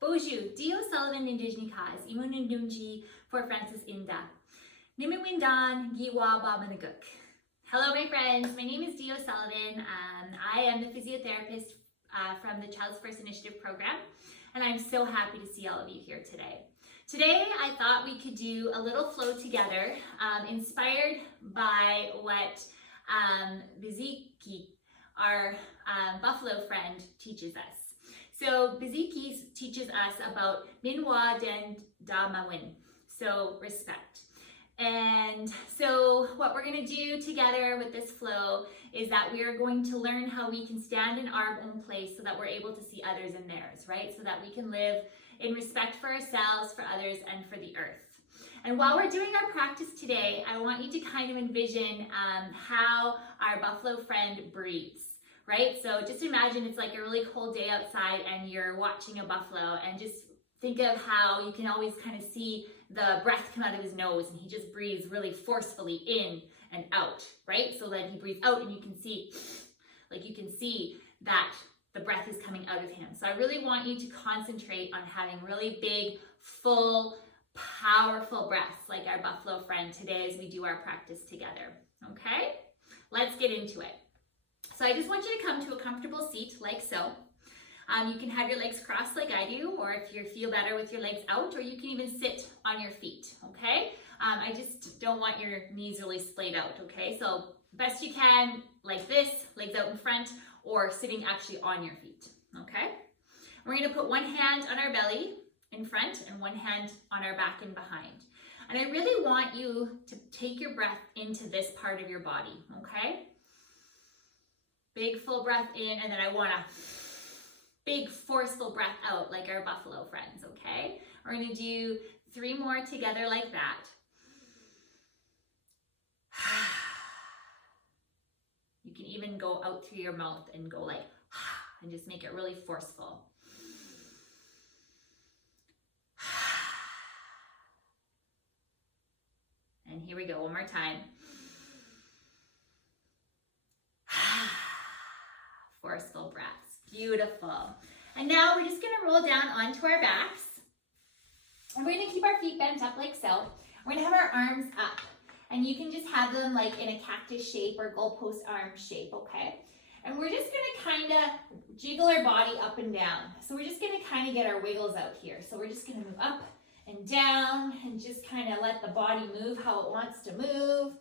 Bonjour, Dio Sullivan Indigenous Cause, Imunundunji for Francis Inda. Nimawindan Giwa Bamanaguk. Hello, my friends. My name is Dio Sullivan. I am the physiotherapist from the Child's First Initiative program, and I'm so happy to see all of you here today. Today, I thought we could do a little flow together, inspired by what Bizhiki, our buffalo friend, teaches us. So Bizhiki teaches us about Minwa Den Da Mawin, so respect. And so what we're going to do together with this flow is that we are going to learn how we can stand in our own place so that we're able to see others in theirs, right? So that we can live in respect for ourselves, for others, and for the earth. And while we're doing our practice today, I want you to kind of envision how our buffalo friend breathes. Right? So just imagine it's like a really cold day outside and you're watching a buffalo, and just think of how you can always kind of see the breath come out of his nose, and he just breathes really forcefully in and out, right? So then he breathes out and you can see that the breath is coming out of him. So I really want you to concentrate on having really big, full, powerful breaths like our buffalo friend today as we do our practice together, okay? Let's get into it. So I just want you to come to a comfortable seat like so. You can have your legs crossed like I do, or if you feel better with your legs out, or you can even sit on your feet, okay? I just don't want your knees really splayed out, okay? So best you can, like this, legs out in front, or sitting actually on your feet, okay? We're gonna put one hand on our belly in front and one hand on our back and behind. And I really want you to take your breath into this part of your body, okay? Big full breath in, and then I want a big forceful breath out like our buffalo friends, okay? We're gonna do 3 more together like that. You can even go out through your mouth and go like, and just make it really forceful. And here we go, one more time. Forceful breaths. Beautiful. And now we're just going to roll down onto our backs. And we're going to keep our feet bent up like so. We're going to have our arms up. And you can just have them like in a cactus shape or goalpost arm shape, okay? And we're just going to kind of jiggle our body up and down. So we're just going to kind of get our wiggles out here. So we're just going to move up and down and just kind of let the body move how it wants to move.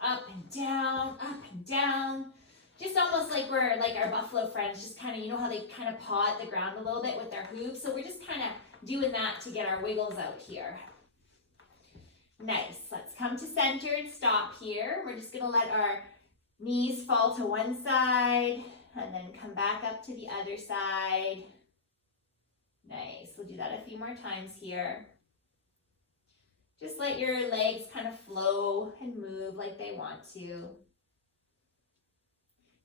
Up and down, up and down. Just almost like we're like our buffalo friends, just kind of, you know how they kind of paw at the ground a little bit with their hooves? So we're just kind of doing that to get our wiggles out here. Nice. Let's come to center and stop here. We're just going to let our knees fall to one side and then come back up to the other side. Nice. We'll do that a few more times here. Just let your legs kind of flow and move like they want to.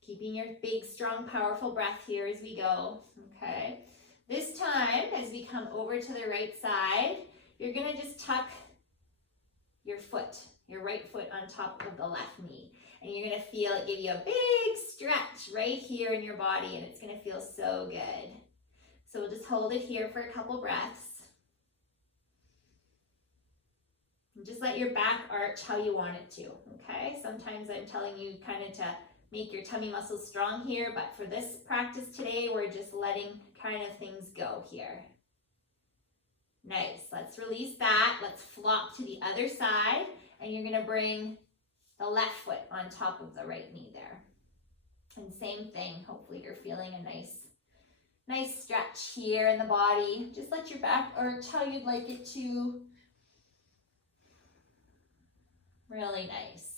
Keeping your big, strong, powerful breath here as we go, okay? This time, as we come over to the right side, you're gonna just tuck your foot, your right foot on top of the left knee. And you're gonna feel it give you a big stretch right here in your body, and it's gonna feel so good. So we'll just hold it here for a couple breaths. And just let your back arch how you want it to, okay? Sometimes I'm telling you kind of to make your tummy muscles strong here, but for this practice today, we're just letting kind of things go here. Nice, let's release that. Let's flop to the other side, and you're gonna bring the left foot on top of the right knee there. And same thing, hopefully you're feeling a nice stretch here in the body. Just let your back arch how you'd like it to. Really nice.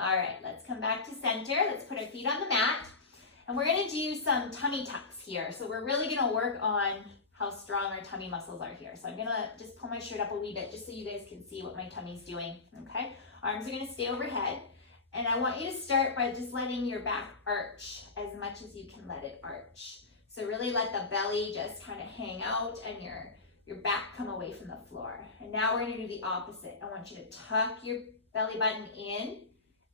All right, let's come back to center. Let's put our feet on the mat. And we're gonna do some tummy tucks here. So we're really gonna work on how strong our tummy muscles are here. So I'm gonna just pull my shirt up a wee bit just so you guys can see what my tummy's doing, okay? Arms are gonna stay overhead. And I want you to start by just letting your back arch as much as you can let it arch. So really let the belly just kind of hang out and your back come away from the floor. And now we're gonna do the opposite. I want you to tuck your belly button in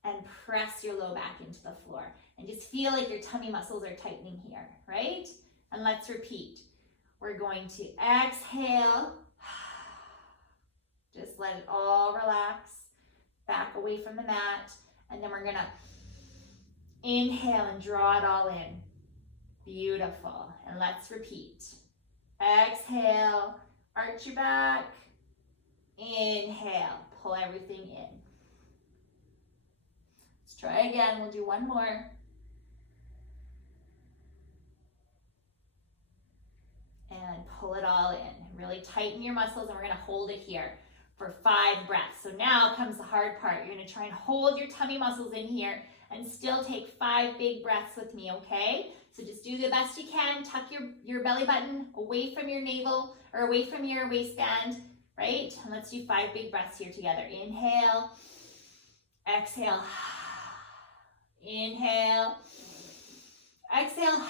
and press your low back into the floor. And just feel like your tummy muscles are tightening here, right? And let's repeat. We're going to exhale. Just let it all relax. Back away from the mat. And then we're gonna inhale and draw it all in. Beautiful. And let's repeat. Exhale, arch your back. Inhale, pull everything in. Let's try again. We'll do one more. And pull it all in. Really tighten your muscles, and we're gonna hold it here for 5 breaths. So now comes the hard part. You're gonna try and hold your tummy muscles in here and still take 5 big breaths with me, okay? So just do the best you can. Tuck your belly button away from your navel or away from your waistband, right? And let's do 5 big breaths here together. Inhale, exhale, inhale, exhale,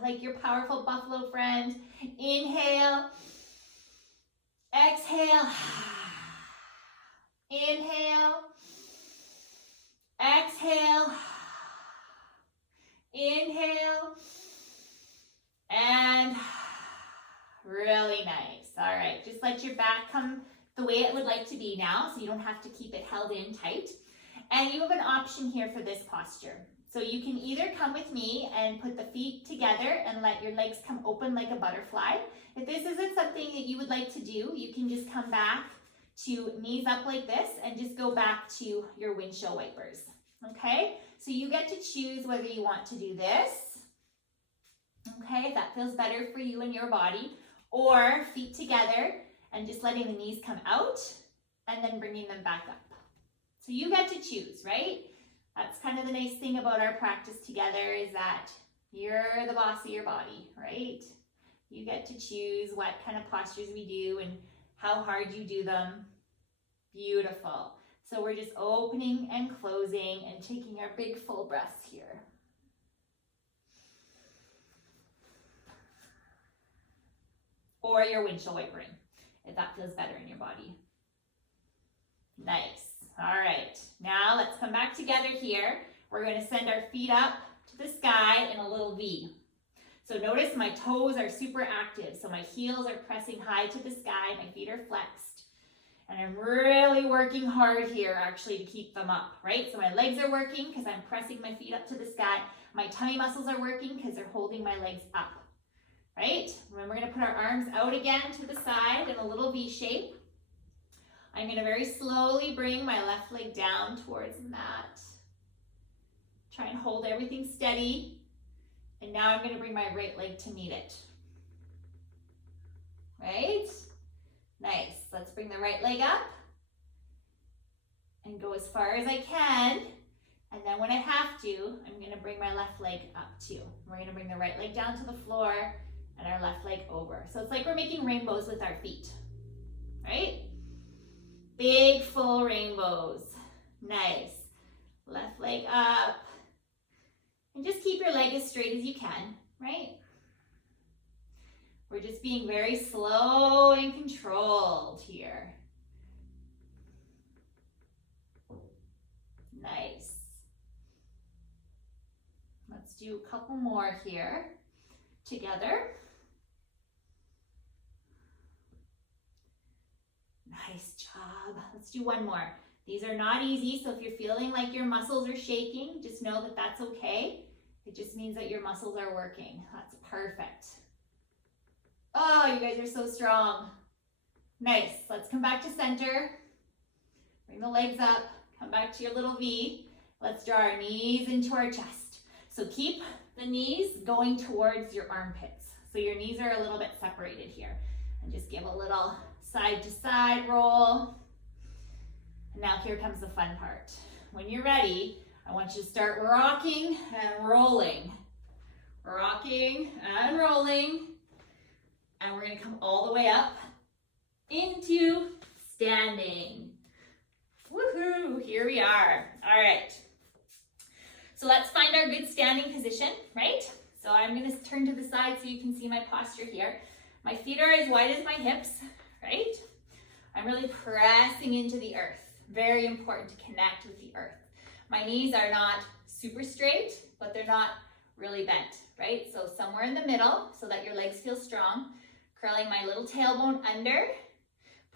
like your powerful buffalo friend. Inhale, exhale, inhale, exhale, inhale, and really nice. All right, just let your back come the way it would like to be now, so you don't have to keep it held in tight. And you have an option here for this posture. So you can either come with me and put the feet together and let your legs come open like a butterfly. If this isn't something that you would like to do, you can just come back to knees up like this and just go back to your windshield wipers, okay? So you get to choose whether you want to do this, okay, if that feels better for you and your body, or feet together and just letting the knees come out and then bringing them back up. So you get to choose, right? That's kind of the nice thing about our practice together, is that you're the boss of your body, right? You get to choose what kind of postures we do and how hard you do them. Beautiful. So we're just opening and closing and taking our big full breaths here. Or your windshield wipering, if that feels better in your body. Nice. All right, now let's come back together here. We're going to send our feet up to the sky in a little V. So notice my toes are super active. So my heels are pressing high to the sky. My feet are flexed. And I'm really working hard here actually to keep them up, right? So my legs are working because I'm pressing my feet up to the sky. My tummy muscles are working because they're holding my legs up, right? And then we're going to put our arms out again to the side in a little V shape. I'm going to very slowly bring my left leg down towards the mat. Try and hold everything steady. And now I'm going to bring my right leg to meet it. Right? Nice. Let's bring the right leg up and go as far as I can. And then when I have to, I'm going to bring my left leg up too. We're going to bring the right leg down to the floor and our left leg over. So it's like we're making rainbows with our feet. Right? Big full rainbows. Nice. Left leg up. And just keep your leg as straight as you can, right? We're just being very slow and controlled here. Nice. Let's do a couple more here together. Nice job. Let's do one more. These are not easy, so if you're feeling like your muscles are shaking, just know that that's okay. It just means that your muscles are working. That's perfect. Oh, you guys are so strong. Nice. Let's come back to center. Bring the legs up. Come back to your little V. Let's draw our knees into our chest. So keep the knees going towards your armpits. So your knees are a little bit separated here. And just give a little side to side roll. And now here comes the fun part. When you're ready, I want you to start rocking and rolling. Rocking and rolling. And we're going to come all the way up into standing. Woohoo! Here we are. All right. So let's find our good standing position, right? So I'm going to turn to the side so you can see my posture here. My feet are as wide as my hips, right? I'm really pressing into the earth. Very important to connect with the earth. My knees are not super straight, but they're not really bent, right? So somewhere in the middle so that your legs feel strong. Curling my little tailbone under,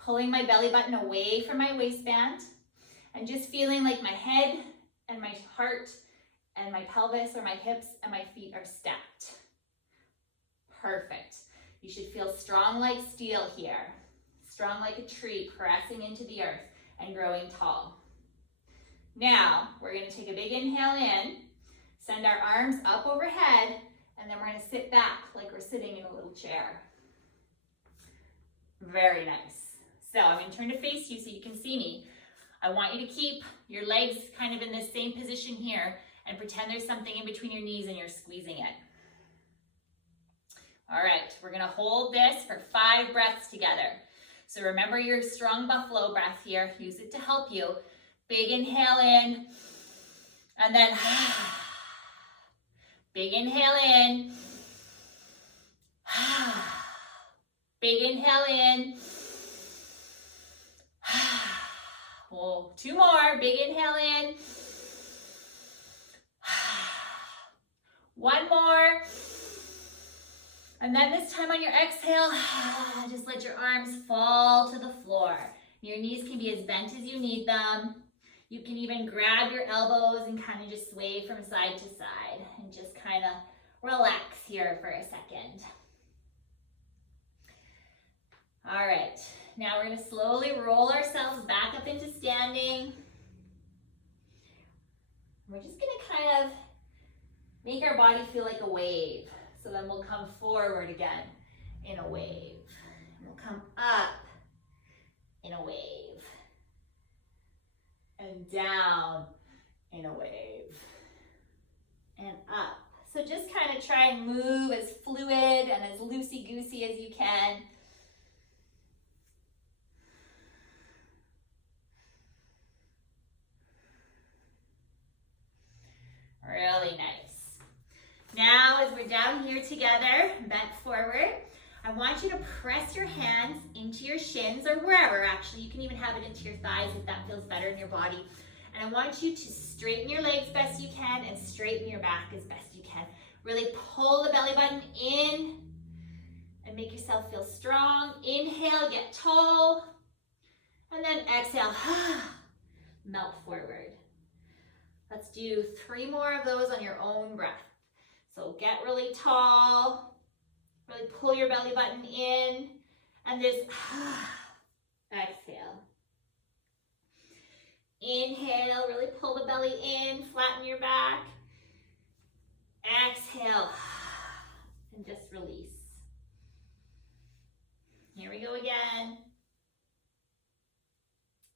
pulling my belly button away from my waistband, and just feeling like my head and my heart and my pelvis or my hips and my feet are stacked. Perfect. You should feel strong like steel here. Strong like a tree, pressing into the earth and growing tall. Now, we're going to take a big inhale in, send our arms up overhead, and then we're going to sit back like we're sitting in a little chair. Very nice. So I'm going to turn to face you so you can see me. I want you to keep your legs kind of in this same position here and pretend there's something in between your knees and you're squeezing it. All right, we're going to hold this for 5 breaths together. So remember your strong buffalo breath here. Use it to help you. Big inhale in, and then big inhale in, big inhale in. Oh, 2 more, big inhale in. 1 more. And then this time on your exhale, just let your arms fall to the floor. Your knees can be as bent as you need them. You can even grab your elbows and kind of just sway from side to side and just kind of relax here for a second. All right, now we're going to slowly roll ourselves back up into standing. We're just going to kind of make our body feel like a wave. So then we'll come forward again in a wave. We'll come up in a wave. And down in a wave. And up. So just kind of try and move as fluid and as loosey-goosey as you can. Really nice. Now, as we're down here together, bent forward, I want you to press your hands into your shins or wherever, actually. You can even have it into your thighs if that feels better in your body. And I want you to straighten your legs best you can and straighten your back as best you can. Really pull the belly button in and make yourself feel strong. Inhale, get tall. And then exhale, melt forward. Let's do 3 more of those on your own breath. So get really tall, really pull your belly button in, and just exhale. Inhale, really pull the belly in, flatten your back. Exhale, and just release. Here we go again.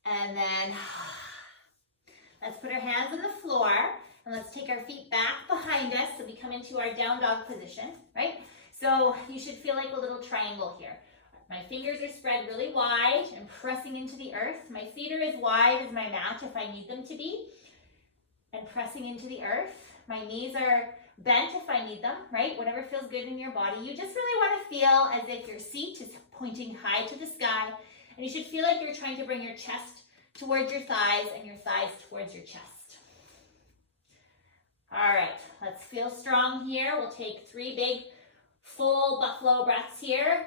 And then let's put our hands on the floor. And let's take our feet back behind us so we come into our down dog position, right? So you should feel like a little triangle here. My fingers are spread really wide and pressing into the earth. My feet are as wide as my mat if I need them to be and pressing into the earth. My knees are bent if I need them, right? Whatever feels good in your body. You just really want to feel as if your seat is pointing high to the sky, and you should feel like you're trying to bring your chest towards your thighs and your thighs towards your chest. All right, let's feel strong here. We'll take 3 big, full buffalo breaths here.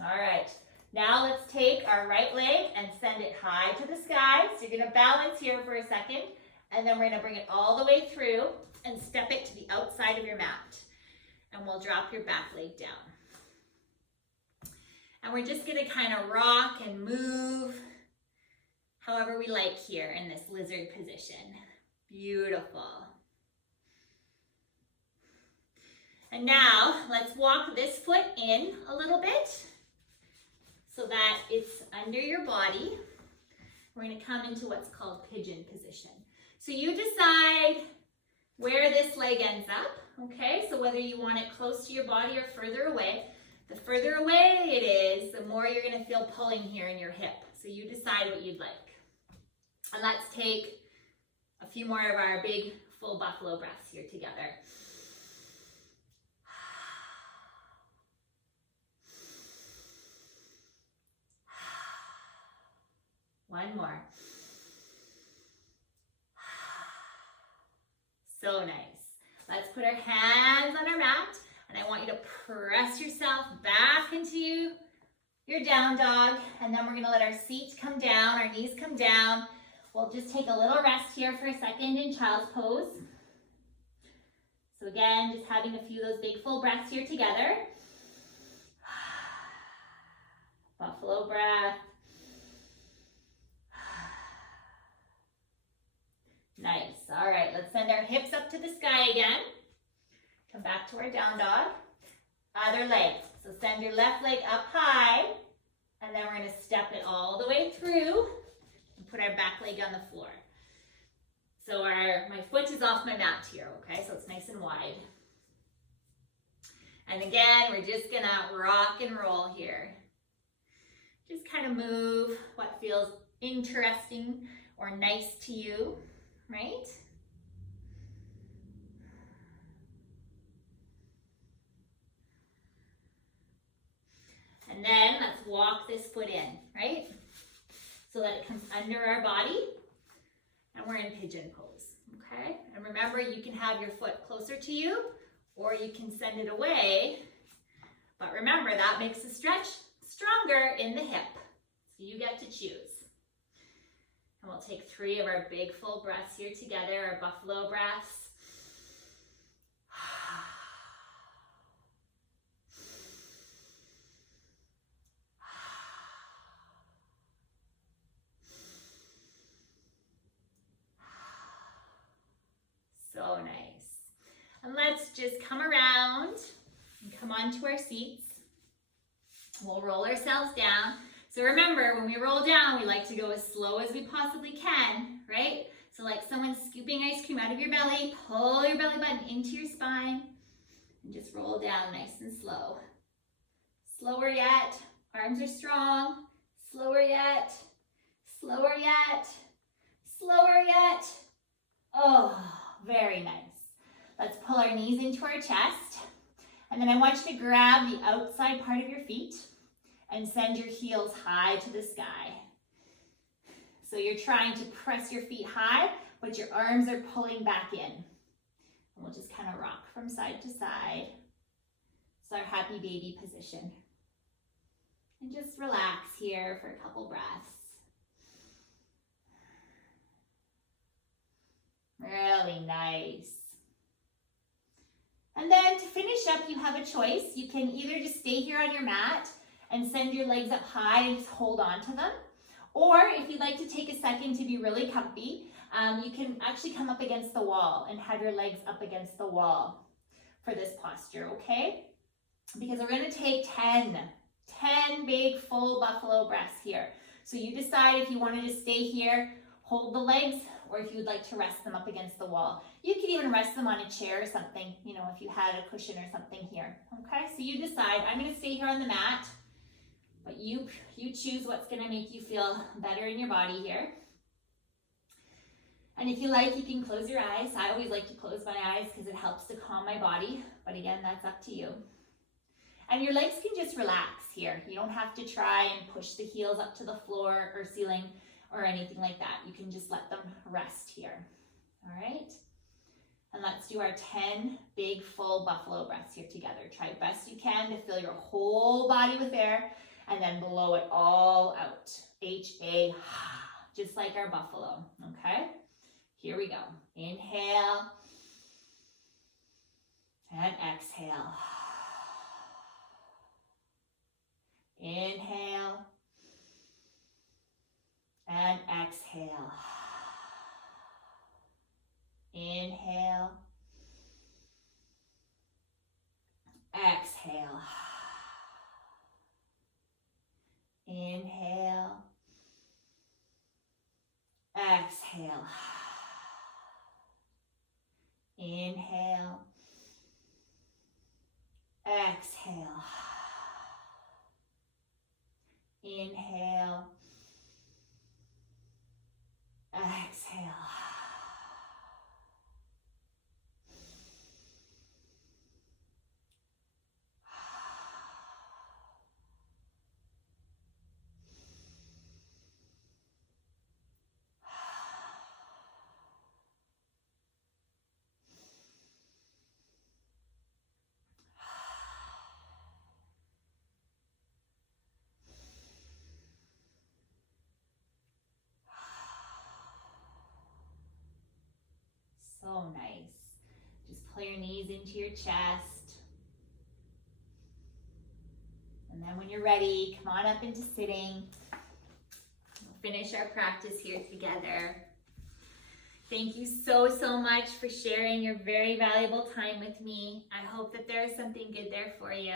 All right, now let's take our right leg and send it high to the sky. So you're gonna balance here for a second, and then we're gonna bring it all the way through and step it to the outside of your mat. And we'll drop your back leg down. And we're just gonna kind of rock and move however we like here in this lizard position. Beautiful. And now let's walk this foot in a little bit so that it's under your body. We're gonna come into what's called pigeon position. So you decide where this leg ends up, okay? So whether you want it close to your body or further away. The further away it is, the more you're gonna feel pulling here in your hip. So you decide what you'd like. And let's take a few more of our big full buffalo breaths here together. One more. So nice. Let's put our hands on our mat, and I want you to press yourself back into your down dog, and then we're gonna let our seat come down, our knees come down. We'll just take a little rest here for a second in child's pose. So again, just having a few of those big full breaths here together. Buffalo breath. Nice. All right, let's send our hips up to the sky again. Come back to our down dog. Other leg. So send your left leg up high, and then we're going to step it all the way through and put our back leg on the floor. So my foot is off my mat here, okay? So it's nice and wide. And again, we're just going to rock and roll here. Just kind of move what feels interesting or nice to you, right? And then let's walk this foot in, right? So that it comes under our body, and we're in pigeon pose, okay? And remember, you can have your foot closer to you, or you can send it away. But remember, that makes the stretch stronger in the hip. So you get to choose. And we'll take 3 of our big full breaths here together, our buffalo breaths. So nice. And let's just come around and come onto our seats. We'll roll ourselves down. So remember, when we roll down, we like to go as slow as we possibly can, right? So like someone scooping ice cream out of your belly, pull your belly button into your spine and just roll down nice and slow. Slower yet. Arms are strong. Slower yet. Slower yet. Slower yet. Oh, very nice. Let's pull our knees into our chest. And then I want you to grab the outside part of your feet and send your heels high to the sky. So you're trying to press your feet high, but your arms are pulling back in. And we'll just kind of rock from side to side. It's our happy baby position. And just relax here for a couple breaths. Really nice. And then to finish up, you have a choice. You can either just stay here on your mat and send your legs up high and just hold on to them. Or if you'd like to take a second to be really comfy, you can actually come up against the wall and have your legs up against the wall for this posture, okay? Because we're gonna take 10 big full buffalo breaths here. So you decide if you wanted to stay here, hold the legs, or if you would like to rest them up against the wall. You could even rest them on a chair or something, you know, if you had a cushion or something here, okay? So you decide. I'm gonna stay here on the mat, but you choose what's gonna make you feel better in your body here. And if you like, you can close your eyes. I always like to close my eyes because it helps to calm my body, but again, that's up to you. And your legs can just relax here. You don't have to try and push the heels up to the floor or ceiling or anything like that. You can just let them rest here, all right? And let's do our 10 big full buffalo breaths here together. Try best you can to fill your whole body with air and then blow it all out. H-A, just like our buffalo, okay? Here we go. Inhale and exhale. Inhale and exhale. Inhale. Exhale. Inhale. Exhale. Inhale. Exhale. Inhale. Exhale. So nice. Just pull your knees into your chest. And then when you're ready, come on up into sitting. We'll finish our practice here together. Thank you so much for sharing your very valuable time with me. I hope that there is something good there for you.